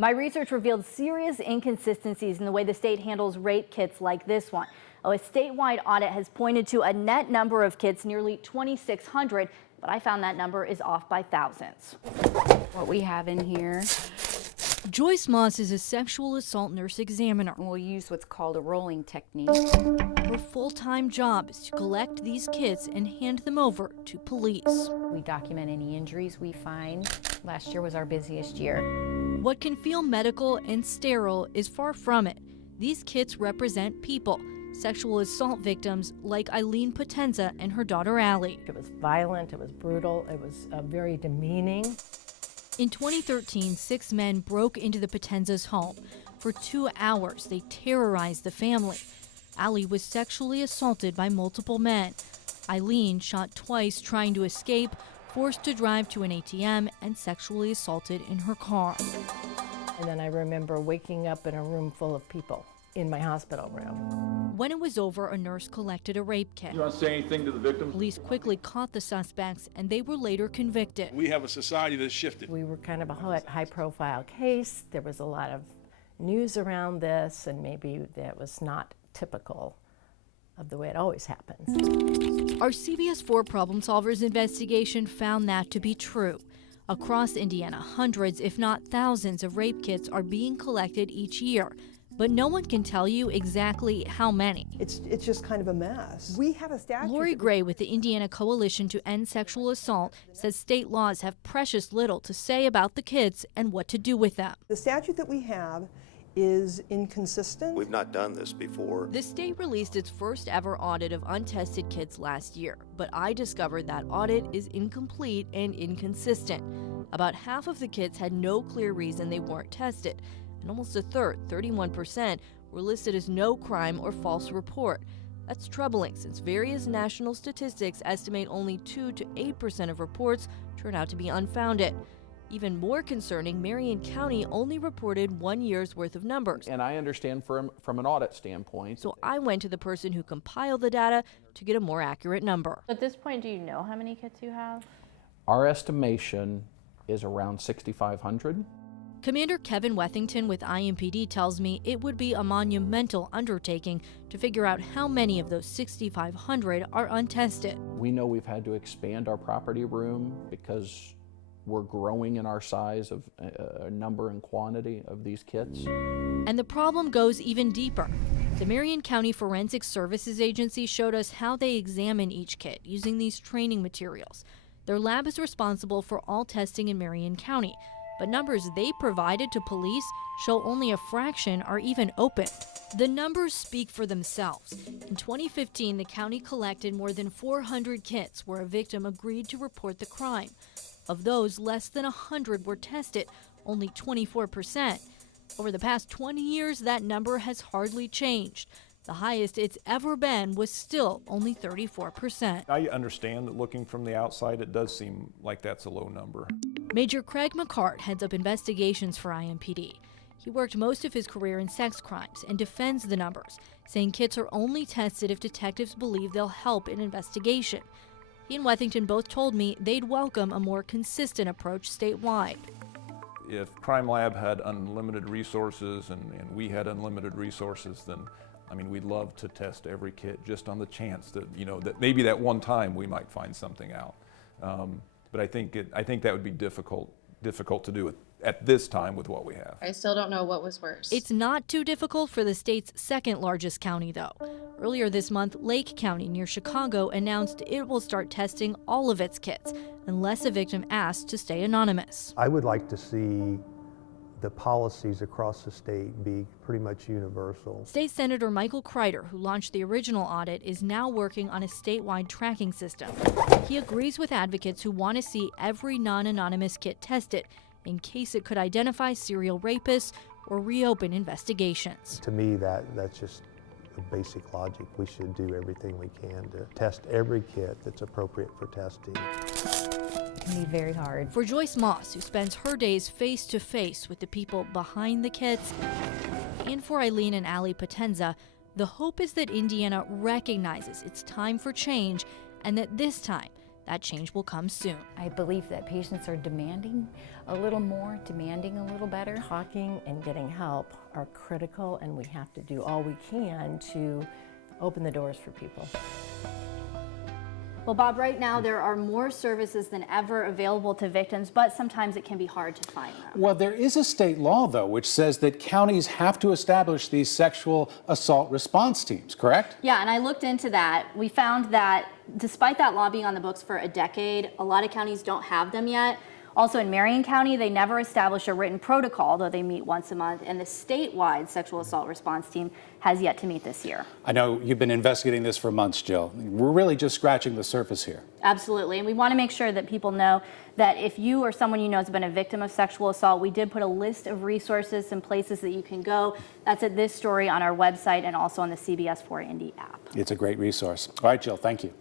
My research revealed serious inconsistencies in the way the state handles rape kits like this one. A statewide audit has pointed to a net number of kits, nearly 2,600, but I found that number is off by thousands. What we have in here, Joyce Moss is a sexual assault nurse examiner. we'll use what's called a rolling technique. Her full-time job is to collect these kits and hand them over to police. We document any injuries we find. Last year was our busiest year. What can feel medical and sterile is far from it. These kits represent people, sexual assault victims like Eileen Potenza and her daughter Allie. It was violent, it was brutal, it was very demeaning. In 2013, 6 men broke into the Potenzas' home. For 2 hours, they terrorized the family. Allie was sexually assaulted by multiple men. Eileen shot twice trying to escape, forced to drive to an ATM, and sexually assaulted in her car. And then I remember waking up in a room full of people in my hospital room. When it was over, a nurse collected a rape kit. You want to say anything to the victims? Police quickly caught the suspects, and they were later convicted. We have a society that's shifted. We were kind of a high-profile case. There was a lot of news around this, and maybe that was not typical of the way it always happens. Our CBS4 Problem Solvers investigation found that to be true. Across Indiana, hundreds, if not thousands, of rape kits are being collected each year. But no one can tell you exactly how many. It's just kind of a mess. We have a statute. Lori Gray with the Indiana Coalition to End Sexual Assault says state laws have precious little to say about the kits and what to do with them. The statute that we have is inconsistent. We've not done this before. The state released its first ever audit of untested kits last year, but I discovered that audit is incomplete and inconsistent. About half of the kits had no clear reason they weren't tested, and almost a third, 31%, were listed as no crime or false report. That's troubling since various national statistics estimate only 2 to 8% of reports turn out to be unfounded. Even more concerning, Marion County only reported 1 year's worth of numbers. And I understand from an audit standpoint. So I went to the person who compiled the data to get a more accurate number. At this point, do you know how many kits you have? Our estimation is around 6,500. Commander Kevin Wethington with IMPD tells me it would be a monumental undertaking to figure out how many of those 6,500 are untested. We know we've had to expand our property room because we're growing in our size of number and quantity of these kits. And the problem goes even deeper. The Marion County Forensic Services Agency showed us how they examine each kit using these training materials. Their lab is responsible for all testing in Marion County, but numbers they provided to police show only a fraction are even opened. The numbers speak for themselves. In 2015, the county collected more than 400 kits where a victim agreed to report the crime. Of those, less than 100 were tested, only 24%. Over the past 20 years, that number has hardly changed. The highest it's ever been was still only 34%. I understand that looking from the outside, it does seem like that's a low number. Major Craig McCart heads up investigations for IMPD. He worked most of his career in sex crimes and defends the numbers, saying kits are only tested if detectives believe they'll help in investigation. He and Wethington both told me they'd welcome a more consistent approach statewide. If Crime Lab had unlimited resources and we had unlimited resources, then I mean, we'd love to test every kit just on the chance that, you know, that maybe that one time we might find something out. But I think that would be difficult to do at this time with what we have. I still don't know what was worse. It's not too difficult for the state's second largest county, though. Earlier this month, Lake County near Chicago announced it will start testing all of its kits unless a victim asks to stay anonymous. I would like to see the policies across the state be pretty much universal. State Senator Michael Kreider, who launched the original audit, is now working on a statewide tracking system. He agrees with advocates who want to see every non-anonymous kit tested in case it could identify serial rapists or reopen investigations. To me, that's just a basic logic. We should do everything we can to test every kit that's appropriate for testing. It can be very hard. For Joyce Moss, who spends her days face-to-face with the people behind the kits, and for Eileen and Allie Potenza, the hope is that Indiana recognizes it's time for change and that this time That change will come soon. I believe that patients are demanding a little more, demanding a little better. Talking and getting help are critical, and we have to do all we can to open the doors for people. Well, Bob, right now there are more services than ever available to victims, but sometimes it can be hard to find them. Well, there is a state law, though, which says that counties have to establish these sexual assault response teams, correct? Yeah, and I looked into that. We found that despite that law being on the books for a decade, a lot of counties don't have them yet. Also in Marion County, they never established a written protocol, though they meet once a month, and the statewide sexual assault response team has yet to meet this year. I know you've been investigating this for months, Jill. We're really just scratching the surface here. Absolutely, and we want to make sure that people know that if you or someone you know has been a victim of sexual assault, we did put a list of resources and places that you can go. That's at this story on our website and also on the CBS4 Indy app. It's a great resource. All right, Jill, thank you.